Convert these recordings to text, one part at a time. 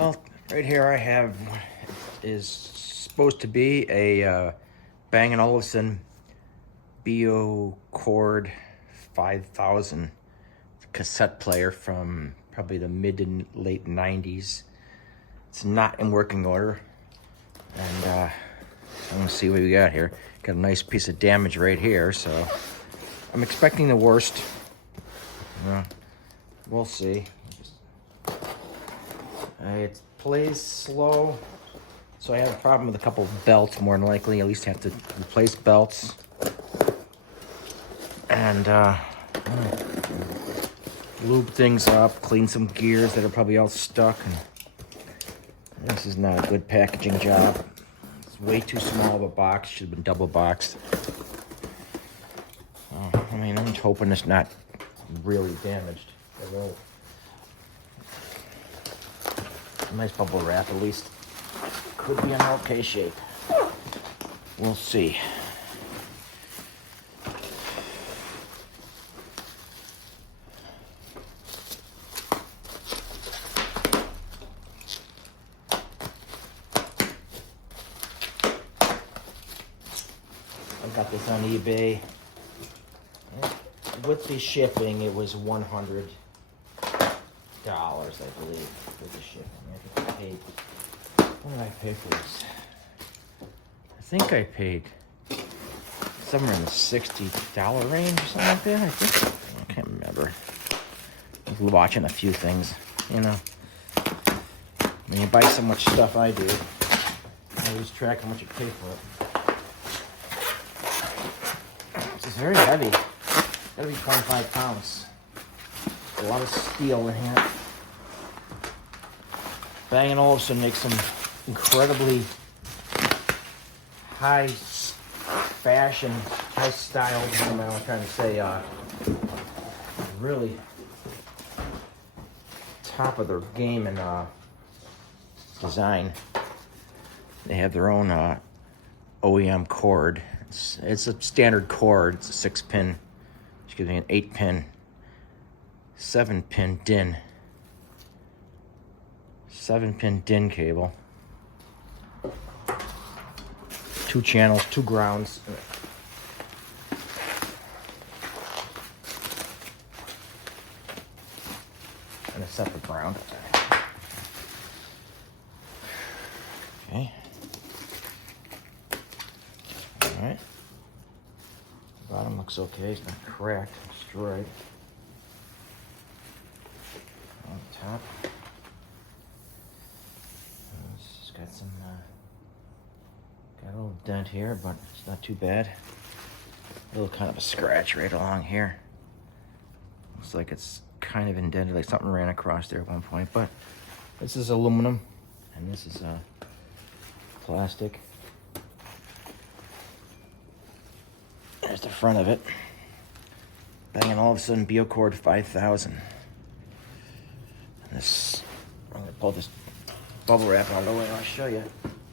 Well, right here I have what is supposed to be a Bang & Olufsen Beocord 5000 cassette player from probably the mid to late 90s. It's not in working order, and I'm gonna see what we got here. Got a nice piece of damage right here, so I'm expecting the worst. We'll see. It plays slow, so I have a problem with a couple of belts, more than likely. At least have to replace belts. And lube things up, clean some gears that are probably all stuck. And this is not a good packaging job. It's way too small of a box. Should have been double boxed. I mean, I'm just hoping it's not really damaged. Although, nice bubble wrap, at least. Could be in okay shape. We'll see. I got this on eBay. With the shipping, it was $100, I believe, for the shipping. I think I paid. What did I pay for this? I think I paid somewhere in the $60 range or something like that. I can't remember. I was watching a few things, you know. When you buy so much stuff I do, I lose track how much you pay for it. This is very heavy. Gotta be 25 pounds. A lot of steel in here. Bang & Olufsen makes some incredibly high fashion, high style, I don't know what I'm trying to say, really top of their game in design. They have their own OEM cord. It's a standard cord. It's a 6-pin, excuse me, an 8-pin, 7-pin DIN. 7-pin DIN cable. 2 channels, 2 grounds. And a separate ground. Okay. Alright. The bottom looks okay. It's not cracked, destroyed. On the top. It's got some, got a little dent here, but it's not too bad. A little kind of a scratch right along here. Looks like it's kind of indented, like something ran across there at one point, but this is aluminum, and this is plastic. There's the front of it. Bang & Olufsen Beocord 5000. And this, I'm gonna pull this bubble wrap out of the way and I'll show you.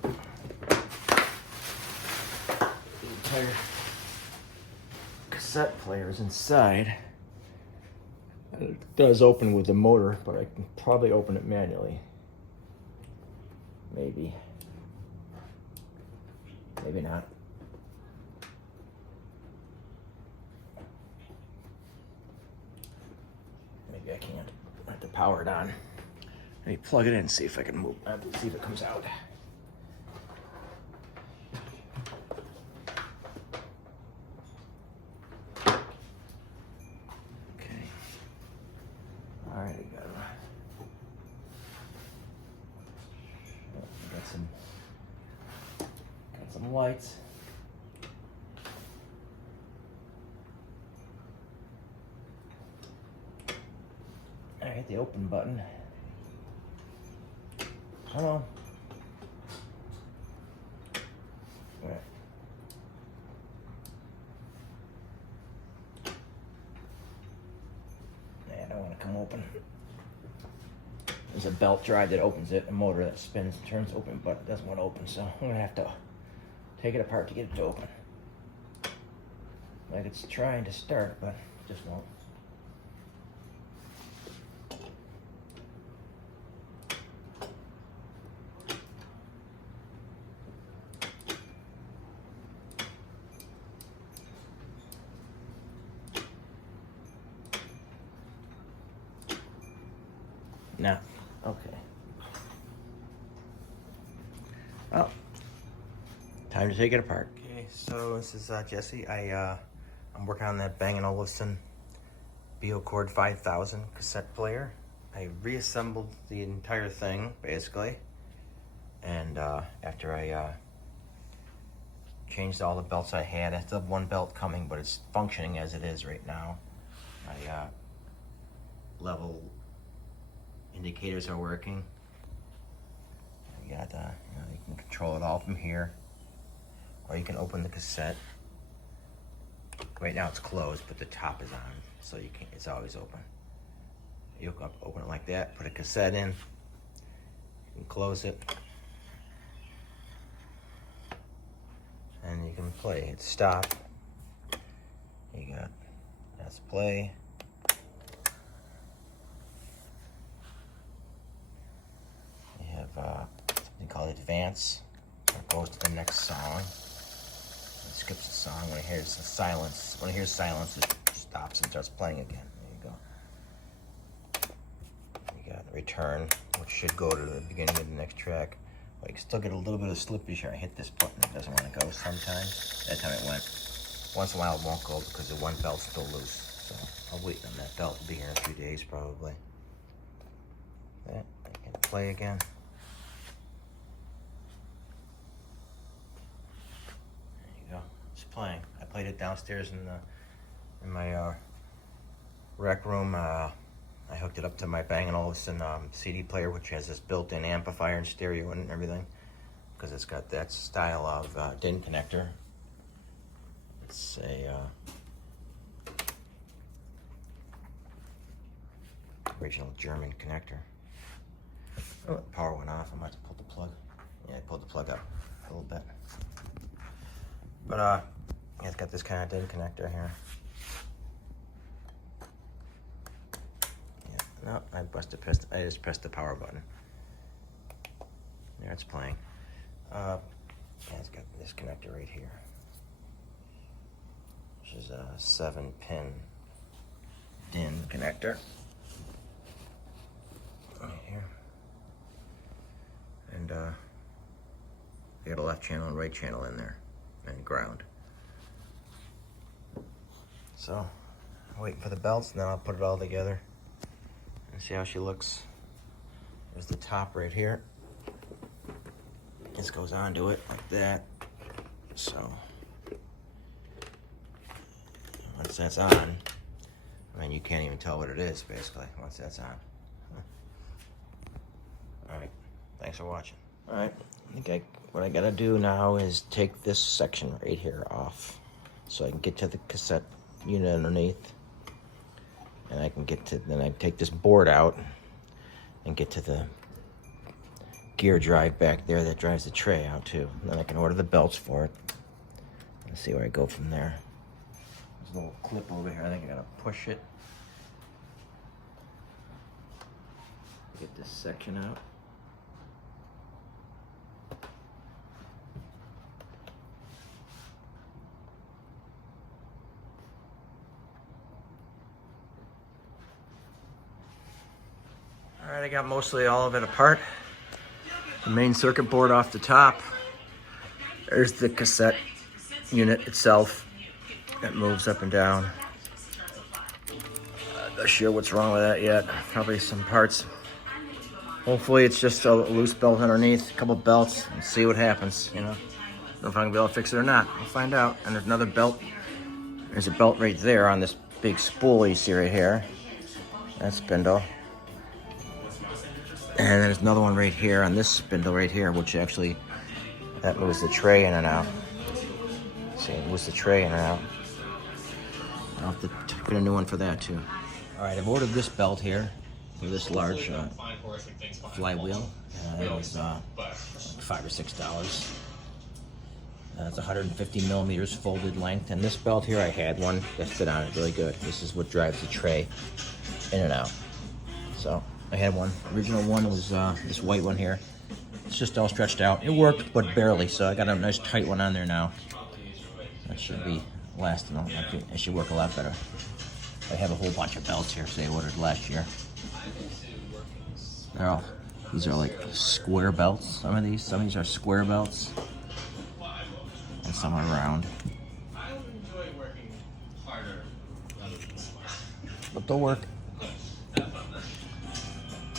The entire cassette player is inside. It does open with the motor, but I can probably open it manually. Maybe. Maybe not. Maybe I can't. I have to power it on. Let me plug it in and see if I can move. See if it comes out. Okay. All right, got some lights. All right, the open button. Hello. All right. Yeah, I don't want to come open. There's a belt drive that opens it, a motor that spins and turns open, but it doesn't want to open, so I'm gonna have to take it apart to get it to open. Like it's trying to start, but it just won't. Okay. Well, time to take it apart. Okay, so this is Jesse. I'm working on that Bang & Olufsen Beocord 5000 cassette player. I reassembled the entire thing, basically. And after I changed all the belts I had, I still have one belt coming, but it's functioning as it is right now. My level indicators are working. You got you can control it all from here, or you can open the cassette. Right now it's closed, but the top is on, so you can. It's always open. You can open it like that. Put a cassette in. You can close it, and you can play. Hit stop. You got that's play. You have something called advance. It goes to the next song. It skips the song. When it hears silence, it stops and starts playing again. There you go. You got return, which should go to the beginning of the next track. But you can still get a little bit of slippage here. I hit this button, it doesn't want to go sometimes. That time it went. Once in a while it won't go because the one belt's still loose. So I'll wait on that belt. It'll be here in a few days probably. I can play again. It's playing. I played it downstairs in my rec room. I hooked it up to my Bang & Olufsen CD player, which has this built-in amplifier and stereo and everything, because it's got that style of DIN connector. It's a original German connector. Oh, the power went off. I might have to pull the plug. Yeah, I pulled the plug up a little bit. But yeah, it's got this kind of DIN connector here. Yeah, no, I just pressed the power button. There, it's playing. Yeah, it's got this connector right here, which is a 7-pin DIN connector. Right here. And you got a left channel and right channel in there. And ground. So I'm waiting for the belts, and then I'll put it all together and see how she looks. There's the top right here. This goes onto it like that. So once that's on, I mean, you can't even tell what it is basically once that's on. All right, thanks for watching. All right, I think what I gotta do now is take this section right here off so I can get to the cassette unit underneath, and I can then I take this board out and get to the gear drive back there that drives the tray out too. And then I can order the belts for it and see where I go from there. There's a little clip over here. I think I gotta push it. Get this section out. All right, I got mostly all of it apart. The main circuit board off the top. There's the cassette unit itself that moves up and down. Not sure what's wrong with that yet. Probably some parts. Hopefully it's just a loose belt underneath, a couple belts, and see what happens, you know. Don't know if I'm gonna be able to fix it or not. We'll find out. And there's another belt. There's a belt right there on this big spool you see right here. That spindle. And there's another one right here on this spindle right here, which actually, that moves the tray in and out. See, it moves the tray in and out. I'll have to get a new one for that too. All right, I've ordered this belt here for this large flywheel. It was $5 or $6. It's 150 millimeters folded length. And this belt here, I had one that fit on it really good. This is what drives the tray in and out. So I had one. Original one was this white one here. It's just all stretched out. It worked, but barely. So I got a nice tight one on there now. That should be lasting. It should work a lot better. I have a whole bunch of belts here, so I ordered last year. They're all, these are like square belts. Some of these are square belts. And some are round. But they'll work.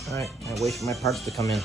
Alright, I wait for my parts to come in.